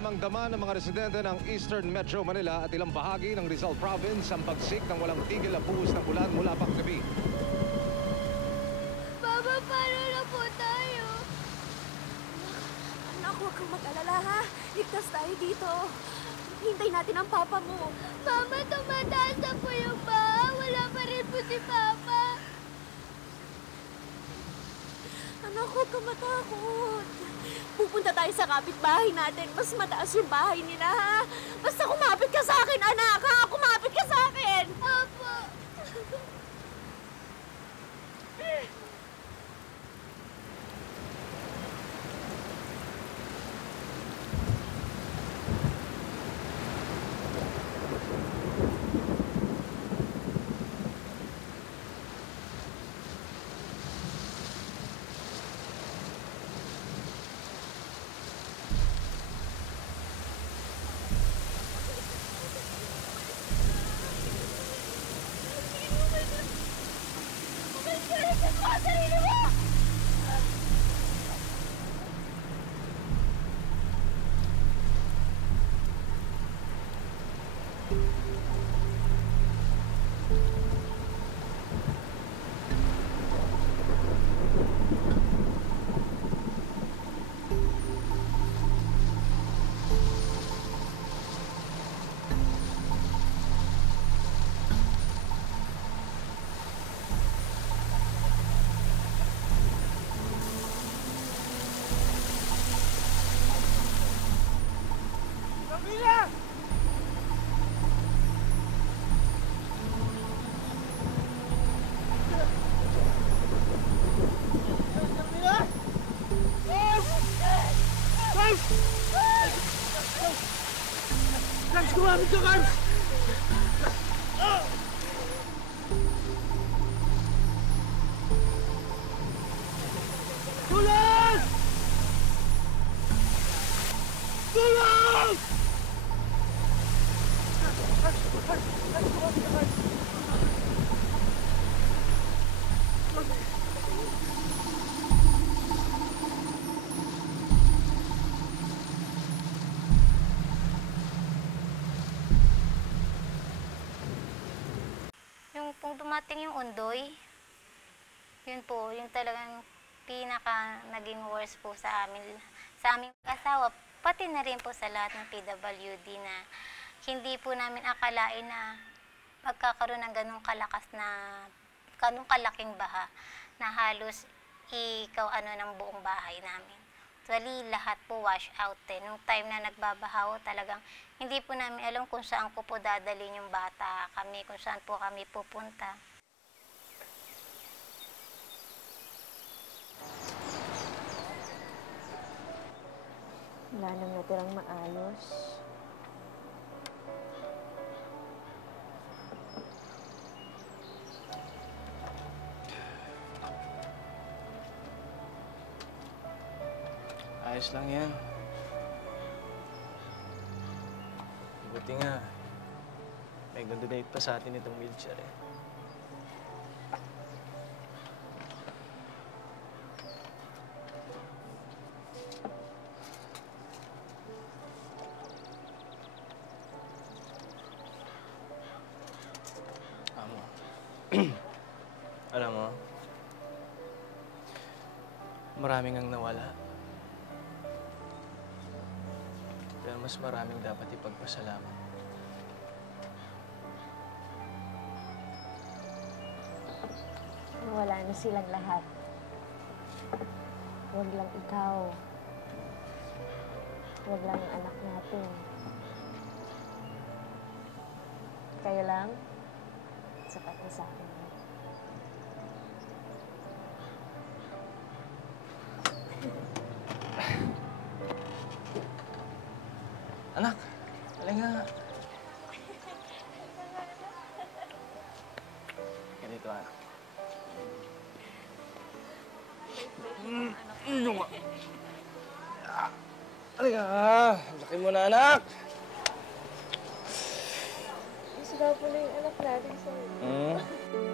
Damang-dama ng mga residente ng Eastern Metro Manila at ilang bahagi ng Rizal Province ang pagsik ng walang tigil na buhos ng ulan mula pang gabi. Papa, paano na po tayo? Anak, huwag kang mag-alala, ha? Ligtas tayo dito. Hintay natin ang papa mo. Mama, tumataas na po yung baha. Wala pa rin po si Papa. Anak, huwag kang matakot. Pupunta tayo sa kapitbahay natin. Mas mataas yung bahay nila, ha? Basta kumapit ka sa akin, anak, ha? Kumapit ka sa akin! Opo. Carms, kumapit ka, Carms! Tulong! Tulong! Carms, kumapit ka, Carms! Kung dumating yung Undoy, yun po, yung talagang pinaka naging worst po sa aming asawa, pati na rin po sa lahat ng PWD na hindi po namin akalain na magkakaroon ng ganong kalaking baha na halos ng buong bahay namin. Actually, lahat po wash out Nung time na nagbabaha, talagang hindi po namin alam kung saan ko po dadalhin yung bata kami, kung saan po kami pupunta. Wala nang natirang maayos. Ayos lang yan. Buti nga, may donate pa sa atin itong wheelchair eh. Alam mo, maraming ang nawala. Pero mas maraming dapat ipagpasalamat. Wala na silang lahat. Huwag lang ikaw. Huwag lang ang anak natin. Kayo lang, sapat na sa akin. Anak, halika nga. Ganito, anak. Halika, laki mo na, anak. Gusto daw po na yung anak natin sa'yo.